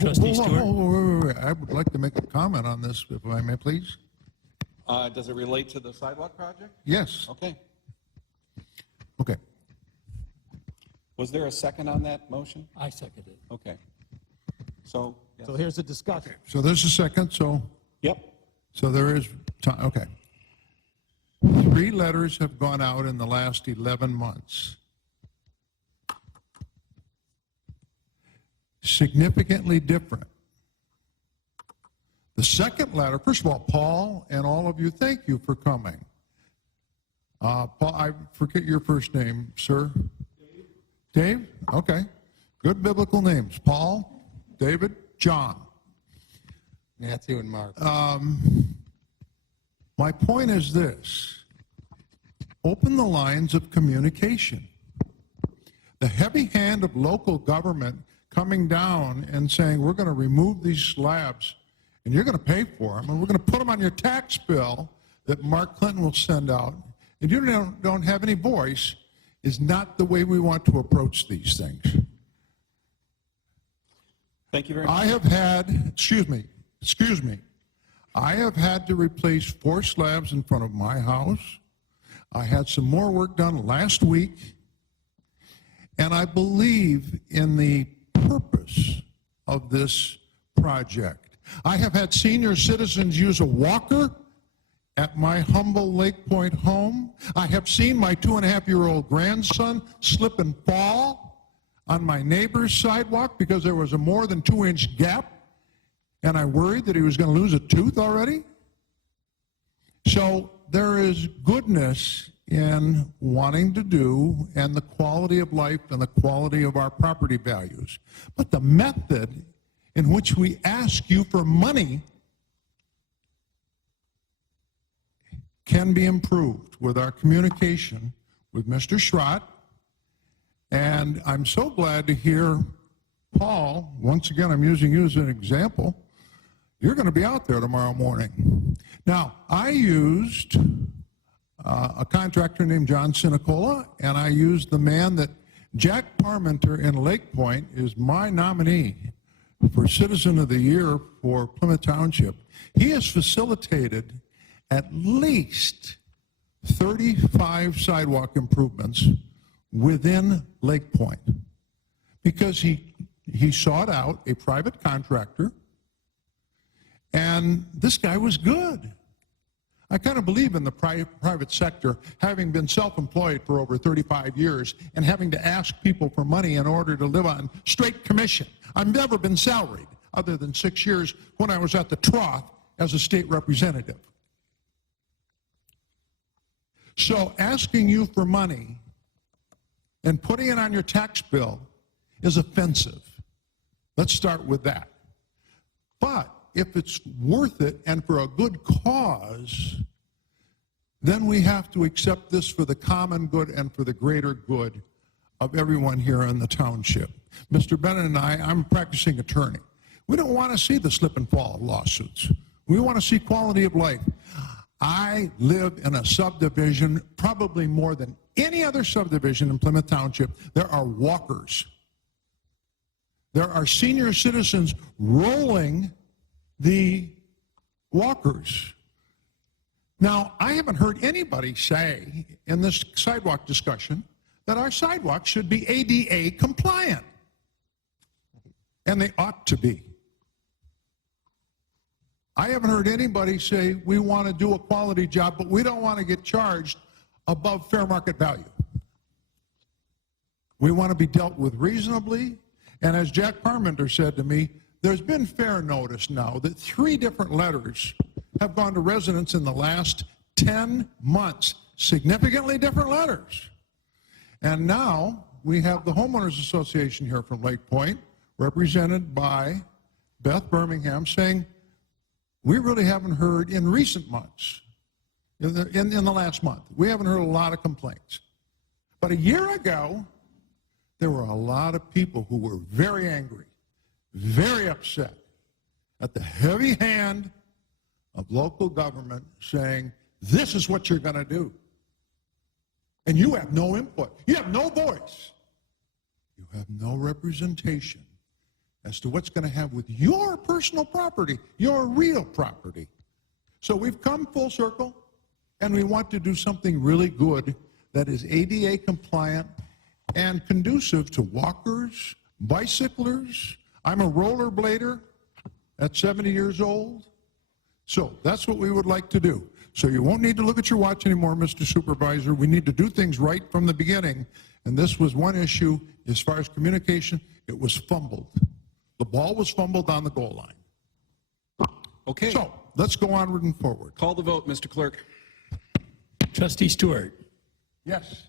Trustee Stewart? Wait. I would like to make a comment on this, if I may, please. Does it relate to the sidewalk project? Yes. Okay. Okay. Was there a second on that motion? I second it. Okay. So, yes. So here's the discussion. So there's a second, so Yep. there is time. Okay. 3 letters have gone out in the last 11 months. Significantly different. The second letter, first of all, Paul and all of you, thank you for coming. Paul, I forget your first name, sir. Dave? Okay. Good biblical names. Paul, David, John. Matthew and Mark. My point is this. Open the lines of communication. The heavy hand of local government coming down and saying, we're going to remove these slabs and you're going to pay for them and we're going to put them on your tax bill that Mark Clinton will send out, and you don't have any voice, is not the way we want to approach these things. Thank you very much. I have had, excuse me, I have had to replace 4 slabs in front of my house. I had some more work done last week, and I believe in the purpose of this project. I have had senior citizens use a walker at my humble Lake Point home. I have seen my 2.5-year-old grandson slip and fall on my neighbor's sidewalk because there was a more than 2-inch gap, and I worried that he was going to lose a tooth already. So there is goodness in wanting to do, and the quality of life and the quality of our property values. But the method in which we ask you for money can be improved with our communication with Mr. Schrott. And I'm so glad to hear Paul, once again, I'm using you as an example. You're going to be out there tomorrow morning. Now, I used a contractor named John Sinicola, and I used the man that Jack Parmenter in Lake Point is my nominee for Citizen of the Year for Plymouth Township. He has facilitated at least 35 sidewalk improvements within Lake Point because he sought out a private contractor, and this guy was good. I kind of believe in the private sector, having been self-employed for over 35 years and having to ask people for money in order to live on straight commission. I've never been salaried other than 6 years when I was at the trough as a state representative. So asking you for money and putting it on your tax bill is offensive. Let's start with that. But if it's worth it and for a good cause, then we have to accept this for the common good and for the greater good of everyone here in the township. Mr. Bennett and I'm a practicing attorney. We don't want to see the slip and fall lawsuits. We want to see quality of life. I live in a subdivision, probably more than any other subdivision in Plymouth Township. There are walkers. There are senior citizens rolling the walkers. Now, I haven't heard anybody say in this sidewalk discussion that our sidewalks should be ADA compliant. And they ought to be. I haven't heard anybody say we want to do a quality job, but we don't want to get charged above fair market value. We want to be dealt with reasonably. And as Jack Parmenter said to me, there's been fair notice now that 3 different letters have gone to residents in the last 10 months. Significantly different letters. And now we have the Homeowners Association here from Lake Point, represented by Beth Birmingham, saying, we really haven't heard in recent months, in the last month, we haven't heard a lot of complaints. But a year ago, there were a lot of people who were very angry, very upset at the heavy hand of local government saying, this is what you're going to do. And you have no input. You have no voice. You have no representation as to what's going to have with your personal property, your real property. So we've come full circle, and we want to do something really good that is ADA compliant and conducive to walkers, bicyclers. I'm a rollerblader at 70 years old. So that's what we would like to do. So you won't need to look at your watch anymore, Mr. Supervisor. We need to do things right from the beginning. And this was one issue as far as communication. It was fumbled. The ball was fumbled on the goal line. Okay. So let's go onward and forward. Call the vote, Mr. Clerk. Trustee Stewart. Yes.